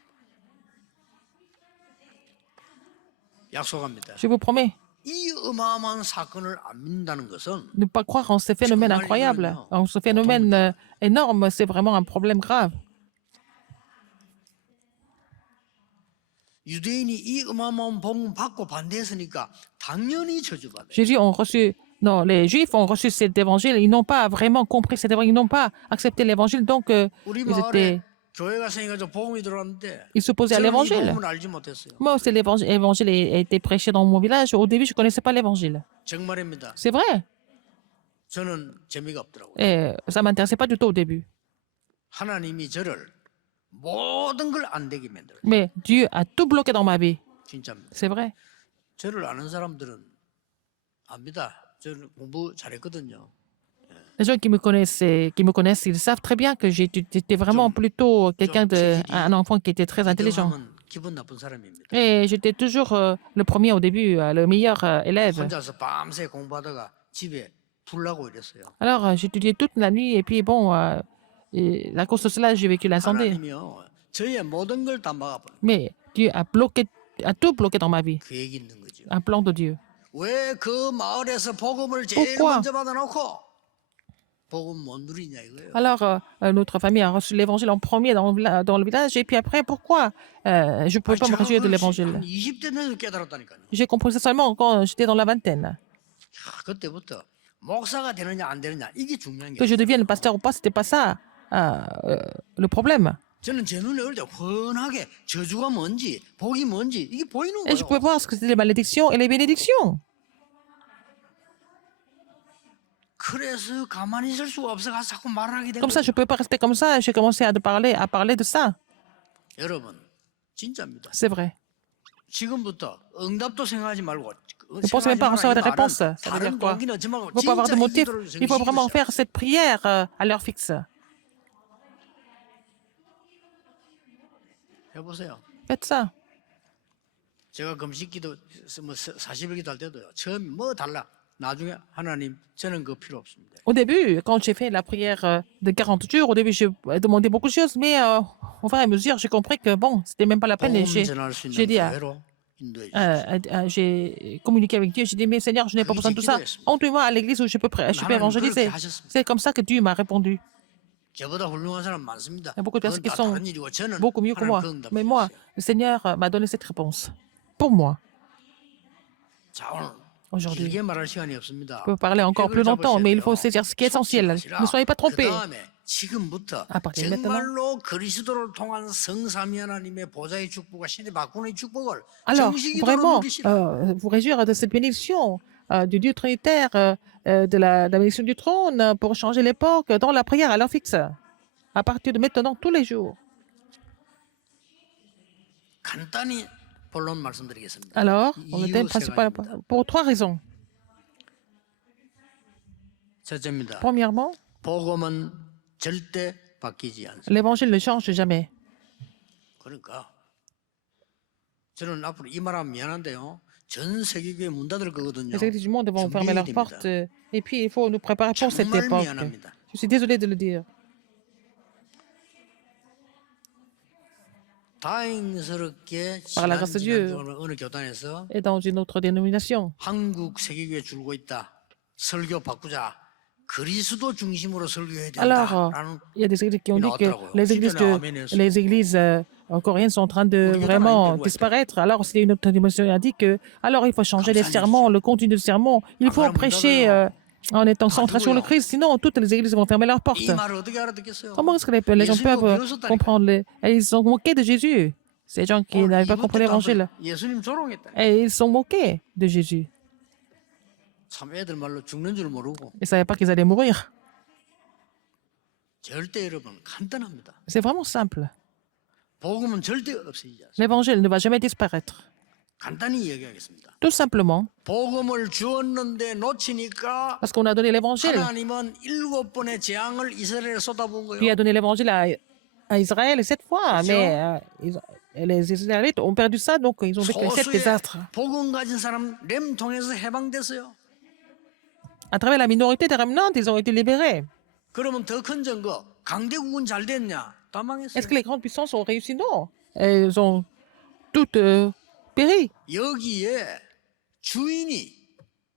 약속합니다. Je vous promets. 이 어마어마한 사건을 안 믿는다는 것은 Ne pas croire en ces phénomènes incroyables, en ce phénomène énorme, c'est vraiment un problème grave. 유대인이 이 어마어마한 복음 받고 반대했으니까 당연히 저주받아요. Jésus ont reçu, non, les Juifs ont reçu cet évangile, ils n'ont pas vraiment compris cet évangile, ils n'ont pas accepté l'évangile, donc 우리 ils 마을에 étaient, 교회가 생겨서 복음이 들어왔는데 ils s'opposaient à 저는 이 l'évangile. 복음을 알지 못했어요. Moi, c'est l'évangile a été prêché dans mon village. Au début, je ne connaissais pas l'évangile. 정말입니다. C'est vrai. 저는 재미가 없더라고요. Et ça ne m'intéressait pas du tout au début. 하나님이 저를 모든 걸 안 되게 만들어요. Mais Dieu a tout bloqué dans ma vie. 진짜입니다. C'est vrai. 저를 아는 사람들은 압니다. 저는 공부 잘했거든요. Les gens qui me connaissent, ils savent très bien que j'étais vraiment plutôt un enfant qui était très intelligent. 이등하면 기분 나쁜 사람입니다. Et j'étais toujours le premier au début, le meilleur élève. 혼자서 밤새 공부하다가 집에 불 나고 이랬어요. Alors, j'étudiais toute la nuit et puis bon, et à cause de cela, j'ai vécu l'incendie. 하나님이요. 저의 모든 걸 다 막아버려. Mais Dieu a tout bloqué dans ma vie. 계획이 있는 거죠. Un plan de Dieu. 왜 그 마을에서 복음을 제일 Pourquoi? 먼저 받아놓고 복음 못 누리냐 이거예요. Alors, notre famille a reçu l'évangile en premier dans le village, et puis après, pourquoi je ne pouvais pas me réjouir de 한 l'évangile? 20대 돼서 깨달았다니까요. J'ai compris ça seulement quand j'étais dans la vingtaine. 야, 그때부터 목사가 되느냐 안 되느냐 이게 중요한 게 Que je devienne pasteur ou pas, c'était pas ça le problème. 저는 제 눈에 어릴 때 훤하게 저주가 뭔지 복이 뭔지 이게 보이는 Et je pouvais 거예요. voir ce que c'était les malédictions et les bénédictions. 그래서 가만히 있을 수가 없어서 자꾸 말을 하게 된 Comme ça, 거예요. je ne pouvais pas rester comme ça. J'ai commencé à parler de ça. 여러분 진짜입니다. C'est vrai. 지금부터 응답도 생각하지 말고 Ne pensez même pas recevoir des réponses. Ça veut dire 다른 quoi? 동기는 얻지 말고 Il ne faut pas avoir 진짜 de 이 motif. 기도를 Il faut vraiment 정식으로 faire cette prière à l'heure fixe. 해보세요. Faites ça. 제가 금식기도 뭐 40일 기도 할 때도요. 처음 뭐 달라 나중에 하나님 저는 그거 필요 없습니다. Au début, quand j'ai fait la prière de 40 jours, au début, je demandais beaucoup de choses, mais au fur et à mesure, j'ai compris que bon, c'était même pas la peine. Et 복음 전할 수 j'ai 있는 dit, 교회로 인도해 주십시오. j'ai communiqué avec Dieu. J'ai dit, mais Seigneur, je n'ai pas 그게 besoin de tout ça. 기도였습니다. Envoie-moi à l'église où je peux 하나님 évangéliser. 그렇게 하셨습니다. C'est comme ça que Dieu m'a répondu. 저보다 훌륭한 사람 많습니다. Il y a beaucoup de personnes 그건 qui 다 sont 다른 일이고 저는 beaucoup mieux que 하나님 moi. 그 응답 Mais moi, 주셨어요. le Seigneur m'a donné cette réponse. Pour moi, 자, 오늘 aujourd'hui. 길게 말할 시간이 없습니다. Je peux parler encore plus longtemps, mais il faut saisir ce qui est essentiel. Ne soyez pas trompés. 그다음에 지금부터 À partir de maintenant. 정말로 그리스도를 통한 성삼위 하나님의 보좌의 축복과 시대 바꾸는 축복을 Alors, 정식으로 vraiment, 누리시라. vous réjouir de cette bénédiction du Dieu Trinitaire, de la bénédiction du trône pour changer l'époque dans la prière à l'heure fixe. À partir de maintenant, tous les jours. 간단히 본론 말씀드리겠습니다. Alors, on le 이유 thème 세 principal 가지입니다. pour trois raisons. 첫째입니다. Premièrement, 복음은 절대 바뀌지 않습니다. l'évangile ne change jamais. 그러니까 저는 앞으로 이 말하면 미안한데요. 전 세계교회 문 닫을 거거든요. Les églises du monde vont fermer leurs portes. Et puis, il faut nous préparer pour cette 정말 époque. 미안합니다. Je suis désolé de le dire. 다행스럽게 Par la grâce de Dieu. 지난 어느 교단에서 Et dans une autre dénomination. 한국 세계교회 줄고 있다. 설교 바꾸자. 그리스도 중심으로 설교해야 Alors, 된다라는 il y a des églises qui ont dit que les églises coréennes sont en train de vraiment disparaître. Alors, c'est une autre dénomination qui a dit que, alors il faut changer les sermons, le contenu du sermon. Il faut prêcher en étant centré sur le Christ, sinon toutes les églises vont fermer leurs portes. 이 말을 어떻게 알아듣겠어요? Comment est-ce que les gens peuvent comprendre ils sont moqués de Jésus. Ces gens qui n'avaient pas compris l'évangile. 예수님 조롱했다. Et ils sont moqués de Jésus. 참 애들 말로 죽는 줄 모르고. Ils ne savaient pas qu'ils allaient mourir. 절대 여러분 간단합니다. C'est vraiment simple. 복음은 절대 없어지지 않습니다. L'évangile ne va jamais disparaître. 간단히 얘기하겠습니다. Tout simplement 복음을 주었는데 놓치니까 parce qu'on a donné l'évangile. 하나님은 7번의 재앙을 이스라엘에 쏟아부은 Puis il 거예요. a donné l'évangile à Israël 7 fois. Mais les Israélites ont perdu ça, donc ils ont vécu 7 소수의 désastres. 복음 가진 사람 렘 통해서 해방됐어요. À travers la minorité des remnants, ils ont été libérés. 그러면 더 큰 증거 강대국은 잘 됐냐? 다 망했어요. Est-ce que les grandes puissances ont réussi? Non. Elles ont toutes péri. 여기에 주인이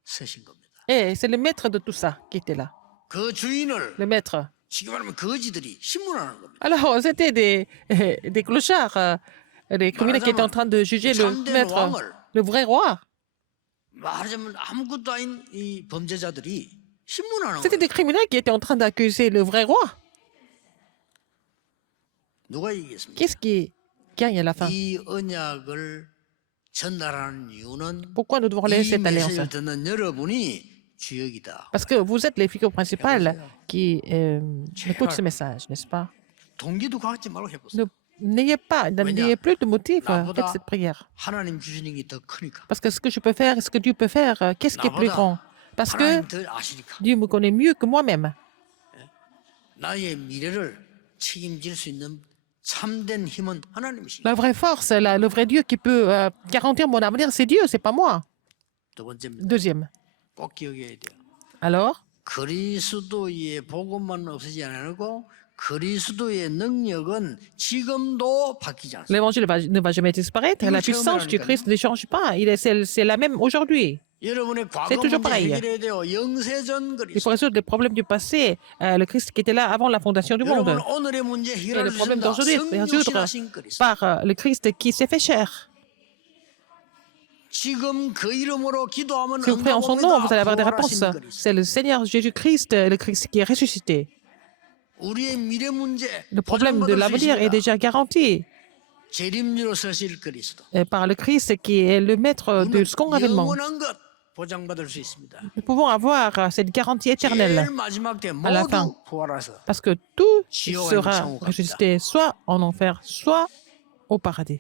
서신 겁니다. Et c'est le maître de tout ça qui était là. 그 주인을 Le maître. 쉽게 말하면 거지들이 신문하는 겁니다. Alors, c'était des clochards, des criminels qui étaient en train de juger le maître, le vrai roi. 말하자면 아무것도 아닌 이 범죄자들이 신문하는 C'était 거예요. des criminels qui étaient en train d'accuser le vrai roi. 누가 이기겠습니까? Qu'est-ce qui gagne à la fin? 이 언약을 전달하는 이유는 Pourquoi nous devons 이 laisser cette alliance? 메시지를 듣는 여러분이 주역이다. Parce que vous êtes les figures principales qui écoutent ce message, n'est-ce pas? 동기도 갖지 말고 해보세요. N'ayez plus de motif. Faites cette prière. 하나님 주시는 게 더 크니까. Parce que ce que je peux faire, ce que Dieu peut faire, qu'est-ce qui est plus grand? Parce que 하나님 더 아시니까. Dieu me connaît mieux que moi-même. 나의 미래를 책임질 수 있는 참된 힘은 하나님이시다. La vraie force, le vrai Dieu qui peut garantir mon avenir, c'est Dieu, c'est pas moi. 두 번째입니다. Deuxième. 꼭 기억해야 돼요. Alors, 그리스도의 복음만 없어지지 않고 그리스도의 능력은 지금도 바뀌지 않습니다. l'évangile ne va jamais disparaître. La puissance du Christ ne change pas. C'est la même aujourd'hui. 여러분의 과거 C'est toujours 문제 pareil. 해결해야 돼요. 영세전 Il 그리스도. faut résoudre les problèmes du passé. Le Christ qui était là avant la fondation du monde. 여러분 오늘의 문제 Et 해결할 le 수 problème 있습니다. d'aujourd'hui, c'est résoudre 성육신하신 그리스도. par le Christ qui s'est fait chair. 지금 그 이름으로 기도하면 Si vous priez en son nom, vous allez avoir des réponses. 부활하신 그리스도. C'est le Seigneur Jésus-Christ, le Christ qui est ressuscité. 우리의 미래 문제 Le problème de l'avenir est déjà garanti 재림주로 서실 그리스도. par le Christ qui est le maître de second avènement. 영원한 것 보장받을 수 있습니다. Nous pouvons avoir cette garantie éternelle 제일 마지막 때 à la fin. 모두 부활하서 parce que tout sera ressuscité soit en enfer, soit au paradis.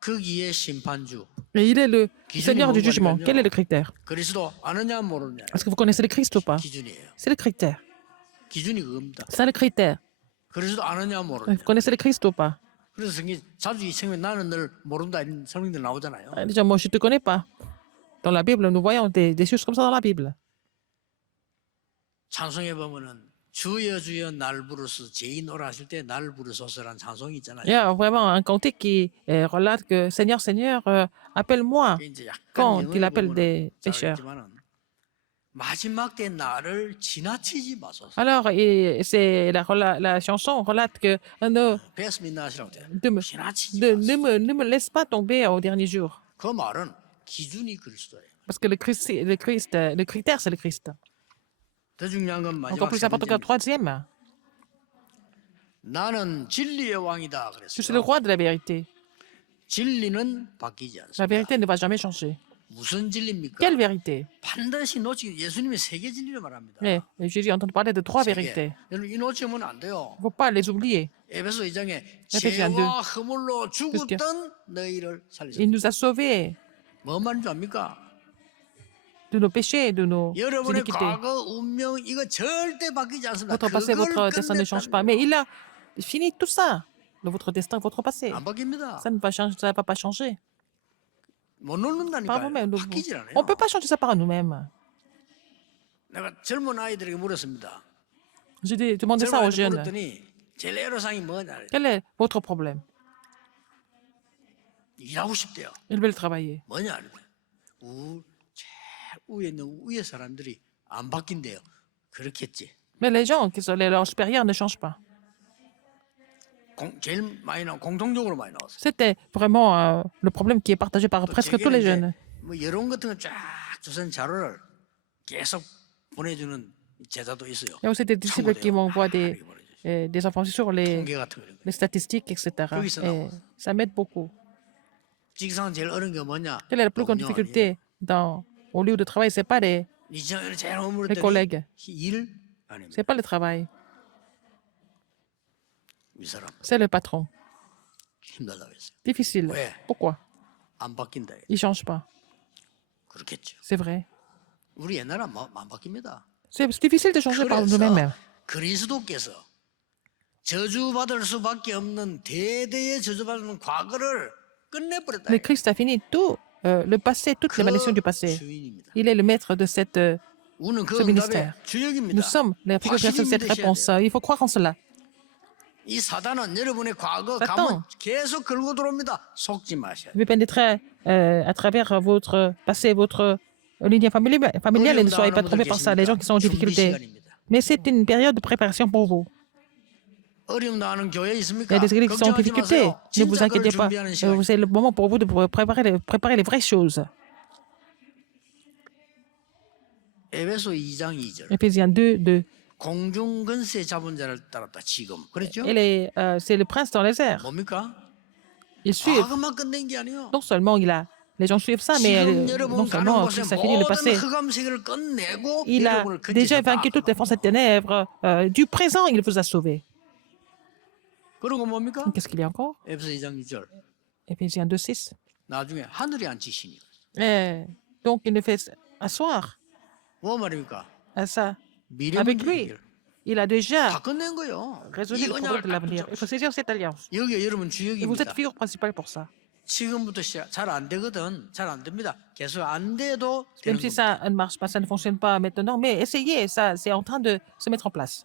거기에 심판주. Et il est le Seigneur du jugement. Quel est le critère? 그리스도 아느냐 모르냐. Est-ce que vous connaissez le Christ ou pas? 기준이에요. C'est le critère. 기준이 그겁니다. C'est le critère. 그리스도 아느냐 모르냐. Vous connaissez le Christ ou pas? 그래서 성경 자주 이 성경 나는 늘 모른다 이런 성경들 나오잖아요. Déjà, moi, je ne te connais pas. Dans la Bible, nous voyons des choses comme ça dans la Bible. 찬송에 보면은 주여 주여 날 부르소 제인오라 하실 때 날 부르소서라는 찬송이 있잖아요. Il y a vraiment un cantique qui relate que Seigneur, Seigneur, appelle-moi 그게 이제 약간 quand il 영어에 appelle des 보면은 잘 pécheurs. 알겠지만은 마지막 때 나를 지나치지 마소서. Alors, la chanson relate que 베스 민나시라고 돼. de me- 지나치지 ne me laisse pas tomber au dernier jour. 그 말은 기준이 그리스도예요. Parce que le critère, c'est le Christ. 더 중요한 건 Encore 마지막 plus 세 important que le 번째입니다. troisième, 나는 진리의 왕이다 je suis le 그랬어요. roi de la vérité. 진리는 바뀌지 La 않습니다. vérité ne va jamais changer. 무슨 진리입니까? Quelle vérité? 반드시 놓치기 예수님이 세계 진리를 말합니다. Mais Jésus entend parler de trois 세 개. vérités. 여러분 이 놓치면 안 돼요. Il ne faut pas les oublier. 에베소 2장에 에베소서 죄와 허물로 죽었던 너희를 살리셨다. Il nous a sauvés 뭐 말인 줄 압니까? de nos péchés, de nos 여러분의 iniquités. 과거 운명 이거 절대 바뀌지 않습니다. Votre passé, 그걸 votre destin ne change pas. 끝냈다는 Mais il a fini tout ça. Votre destin, votre passé. 안 바뀝니다. Ça ne va, ça va pas changer. 못 Par 놓는다니까요. vous-même. 바뀌질 않아요. On ne peut pas changer ça par nous-mêmes. 내가 젊은 아이들에게 물었습니다. J'ai demandé 젊은 ça aux 아이들 jeunes. 물었더니 제일 애로사항이 뭐냐? Quel est votre problème? 일하고 싶대요. Ils veulent travailler. 뭐냐? 제일 위에 있는 위에 사람들이 안 바뀐대요. 그렇겠지. Mais les gens, leurs supérieurs ne changent pas. 제일 많이 공통적으로 많이 나왔어요. C'était vraiment le problème qui est partagé par 또 presque tous 제게는 les 이제 jeunes. 뭐 여론 같은 거 쫙 주선 자료를 계속 보내주는 제자도 있어요. Il y a aussi des disciples qui m'envoient des informations sur 통계 같은 거. les statistiques, etc. 여기서 Et 나와요. ça m'aide beaucoup. 직장 제일 어려운 게 뭐냐? Quelle est la plus grande 동료 difficulté au lieu de travail? C'est pas 아니에요. 이 직장에서 제일 어려운 les collègues, 일 아닙니다. c'est pas le travail, 이 사람 c'est le patron. 힘들다고 했어요. Difficile. Ouais. Pourquoi? 안 바뀐다. Il change pas. 그렇겠죠. C'est vrai. 우리 옛날에 안 바뀝니다. C'est difficile de changer par nous-mêmes. 그리스도께서 저주받을 수밖에 없는 대대의 저주받는 과거를 끝내버렸다. Mais Christ a fini tout le passé, toutes les malédictions du passé. 주인입니다. Il est le maître de 우리는 그 ce 응답의 ministère. 주역입니다. Nous sommes les figures de cette réponse. Il faut croire en cela. 이 사단은 여러분의 과거 Satan. 감은 계속 걸고 들어옵니다. 속지 마셔야 Il veut pénétrer à travers votre passé, votre lignée familiale et ne soyez pas trompés par ça, les gens qui sont en difficulté. Mais c'est une période de préparation pour vous. 어려움 당하는 교회 Il y 있습니까? a des églises qui sont en 걱정하지 difficulté. 마세요. Ne vous 진짜 그걸 inquiétez pas. 준비하는 시간. C'est le moment pour vous de préparer les vraies choses. 에베소 2장 2절. Éphésiens 2, 2. 공중 근세 잡은 자를 따랐다 지금. 그랬죠? C'est le prince dans les airs. 뭡니까? Il suit. 과거만 끝낸 게 아니에요. Non seulement les gens suivent ça, mais 지금 non 여러분 가는 seulement 곳에 Christ a fini le 모든 passé. 흑암 세계를 끝내고 Il a 여러분을 déjà 건졌다. vaincu toutes les forces des ténèbres. Du présent, il vous a sauvés. 그런 건 뭡니까? Qu'est-ce qu'il y a encore? 에베소 2장 6절. Éphésiens 2, 6. 나중에 하늘에 앉히시니. Donc, il le fait asseoir 뭐 말입니까? à ça. 미래의 Avec lui, 얘기를 il a déjà 다 끝낸 거예요. résolu 이 le problème 언약을 de 딱 l'avenir. Il faut saisir cette alliance. 여기가 여러분 Et vous êtes 주역입니다. figure principale pour ça. 지금부터 잘 안 되거든. 잘 안 됩니다. 계속 안 돼도 Même 되는 si 겁니다. ça ne marche pas, ça ne fonctionne pas maintenant, mais essayez, ça, c'est en train de se mettre en place.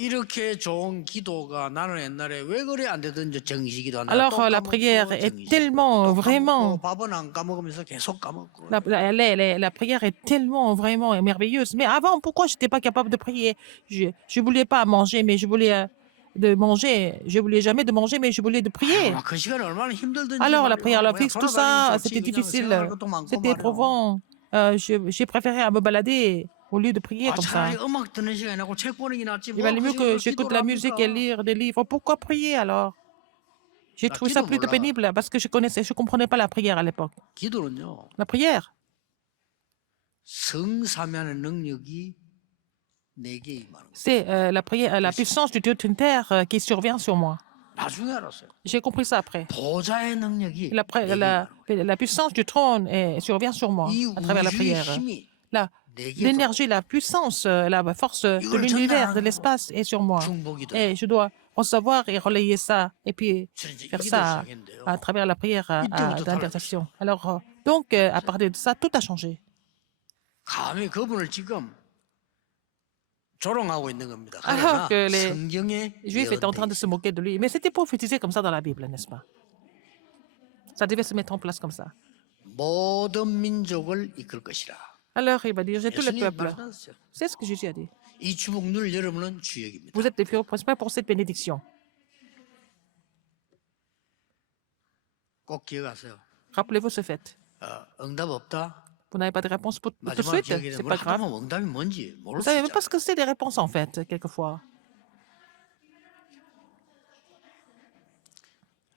이렇게 좋은 기도가 나는 옛날에 왜 그래 안 되든지 정시기도 안 Alors, la prière est tellement, vraiment, 밥은 안 까먹으면서 계속 까먹고 la prière est tellement, vraiment merveilleuse. Mais avant, pourquoi je n'étais pas capable de prier? Je ne voulais pas manger, mais je voulais de manger. Je voulais jamais de manger, mais je voulais de prier. 그 시간에 얼마나 힘들든지 Alors, la 말이에요. prière, la 그냥 fixe, tout ça, 돌아다니면서 c'était 그냥 difficile. 생각할 것도 많고 C'était 말이에요. éprouvant. J'ai préféré à me balader au lieu de prier comme ça. 차라리 음악 듣는 시간이라고 책 보는 게 낫지. Il valait mieux que j'écoute la musique et lire des livres. Pourquoi prier alors? J'ai trouvé ça plutôt pénible parce que je comprenais pas la prière à l'époque. 기도는요. La prière, 성삼위하는 능력이 내게 임하는 거예요. c'est la prière, la puissance du Dieu trinitaire qui survient sur moi. 나중에 알았어요. J'ai compris ça après. 보좌의 능력이 La, 내게 임하는 거예요. la puissance du trône survient sur moi 이 à travers la 우주의 prière. 힘이 내게 L'énergie, la puissance, la force de l'univers, de l'espace est sur moi. 중복이 돼. Et je dois recevoir et relayer ça et puis 저는 이제 faire 기도를 ça 시작했는데요. à travers la prière d'intercession. Alors, Donc, à partir de ça, tout a changé. 감히 그분을 지금 조롱하고 있는 겁니다. Alors 그러나 que les 성경에 Juifs étaient en 예언돼 train de se 있어요. moquer de lui. Mais c'était prophétisé comme ça dans la Bible, n'est-ce pas? Ça devait se mettre en place comme ça. 모든 민족을 이끌 것이라. Alors, il va diriger tous les 예수님 peuples. 말씀하셨죠. C'est ce que Jésus a dit. 이 주복 누릴 여러분은 주역입니다. Vous êtes les figures principales pour cette bénédiction. 꼭 기억하세요. Rappelez-vous ce fait. 응답 없다. Vous n'avez pas de réponse pour tout de 마지막 suite, 기억에 c'est 뭘 pas grave. 하다면 응답이 뭔지 Vous 모를 수 savez même pas 있잖아요. ce que c'est des réponses en fait, quelquefois.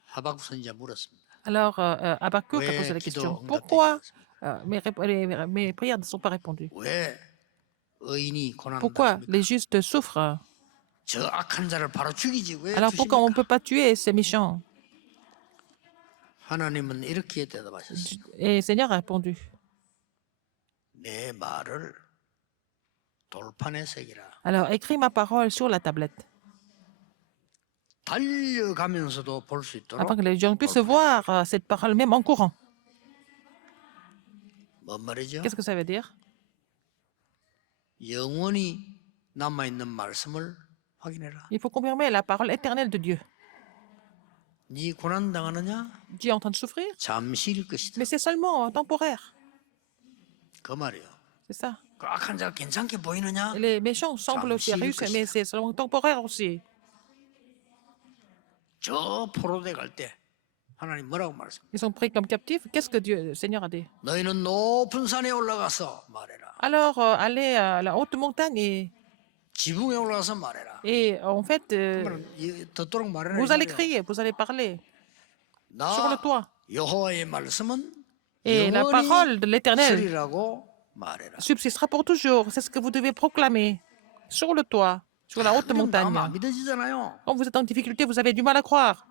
하박국 선지자 물었습니다. Alors, Habakkuk a 왜 posé la 기도 question. 응답되지 Pourquoi 않습니까? mes prières ne sont pas répondues? 왜 의인이 고난을 Pourquoi 당합니까? les justes souffrent? 저 악한 자를 바로 죽이지 왜 Alors pourquoi on ne peut 두십니까? pas tuer ces méchants? 하나님은 이렇게 대답하셨습니다. Et le Seigneur a répondu. 내 말을 돌판에 새기라. Alors, écris ma parole sur la tablette, 달려가면서도 볼 수 있도록 afin que les gens puissent voir cette parole même en courant. 뭔 말이죠? Qu'est-ce que ça veut dire? 영원히 남아있는 말씀을 확인해라. Il faut confirmer la parole éternelle de Dieu. 네 고난 당하느냐? Dieu est en train de souffrir, 잠시일 것이다. mais c'est seulement temporaire. 그 말이요. C'est ça. 그 악한 자가 괜찮게 보이느냐? Et les méchants semblent sérieux, mais c'est seulement temporaire aussi. 저 포로대 갈 때 하나님 뭐라고 말씀합니까? Ils sont pris comme captifs. Qu'est-ce que Dieu, le Seigneur a dit? 너희는 높은 산에 올라가서 말해라. Alors, allez à la haute montagne 지붕에 올라가서 말해라. et en fait, 그러면 듣도록 말해라. vous 이 allez 말이야. crier, vous allez parler sur le 나 toit. 여호와의 말씀은 Et la 영원히 parole de l'Éternel 쓰리라고 말해라. subsistera pour toujours. C'est ce que vous devez proclamer sur le toit, sur la haute 그럼 나면 안 montagne. 믿어지잖아요. Quand vous êtes en difficulté, vous avez du mal à croire.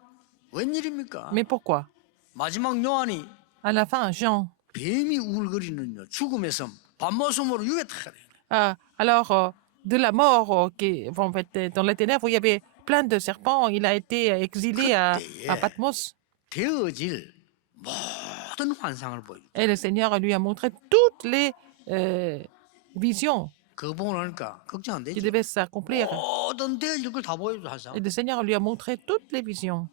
웬일입니까? Mais pourquoi? 마지막 요한이 À la fin, Jean. 뱀이 우글거리는 죽음의 섬 밤모섬으로 유배타가 돼요. Alors, de la mort, en fait, dans les ténèbres, il y avait plein de serpents. Il a été exilé à Patmos. 되어질 모든 환상을 보여줘. Et le Seigneur lui a montré toutes les visions 그거 보고 나니까 걱정 안 qui 되죠. devaient s'accomplir. 모든 되어질 걸 다 보여줘 항상. Et le Seigneur lui a montré toutes les visions.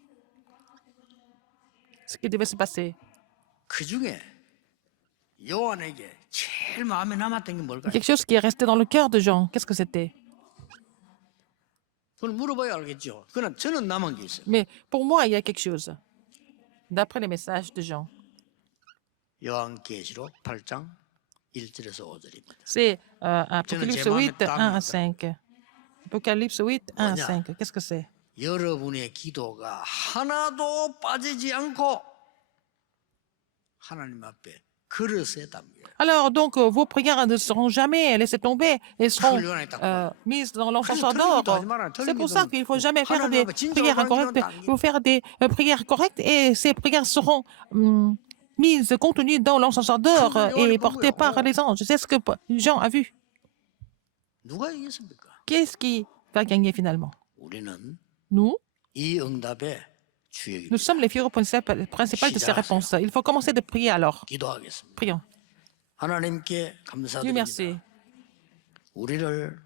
Ce qui devait se passer. 그 중에 요한에게 제일 마음에 남았던 게 뭘까요? Quelque chose qui est resté dans le cœur de Jean. Qu'est-ce que c'était? 그걸 물어봐야 알겠죠. 그러나 저는 남은 게 있어요. Mais pour moi, il y a quelque chose. D'après les messages de Jean. 요한계시록 8장 1절에서 5절입니다. C'est Apocalypse 8, 1 à 5. Apocalypse 8, 1 à 5. Qu'est-ce que c'est? 여러분의 기도가 하나도 빠지지 않고 하나님 앞에 그릇에 담겨요. Alors, donc, vos prières ne seront jamais laissées tomber et seront mises dans l'encenseur d'or. C'est pour ça qu'il ne faut jamais faire des prières incorrectes. Il faut faire des prières correctes et ces prières seront mises, contenues dans l'encenseur d'or et portées par les anges. C'est ce que Jean a vu. 누가 이겼습니까? Qu'est-ce qui va gagner finalement? 우리는 Nous, 이 응답의 주역입니다. nous sommes les figures principales de ces réponses. Il faut commencer de prier alors. 기도하겠습니다. Prions. 하나님께 Dieu merci. 감사드립니다. 우리를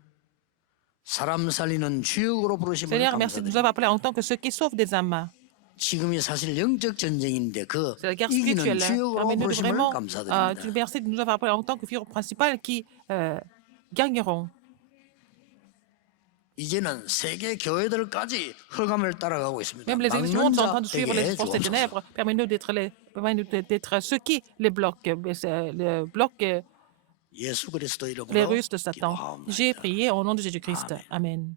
사람 살리는 주역으로 부르심을 Seigneur, merci de nous avoir 감사드립니다. appelés en tant que ceux qui sauvent des âmes. 지금이 사실 영적 전쟁인데 그 C'est la guerre 이기는 spirituelle. 주역으로 Permets-nous de 부르심을 vraiment, 감사드립니다. Dieu merci de nous avoir appelés en tant que figures principales qui gagneront. 이제는 세계 교회들까지 흑암을 따라가고 있습니다. Même les églises du monde sont en train 막는 de suivre les 자에게 forces des 주옵소서. ténèbres. Permets-nous d'être ceux qui les bloquent, bloquent 예수 그리스도 les 이름으로 ruses de Satan. 기도하옵나이다. J'ai prié au nom de Jésus-Christ. Amen. Amen.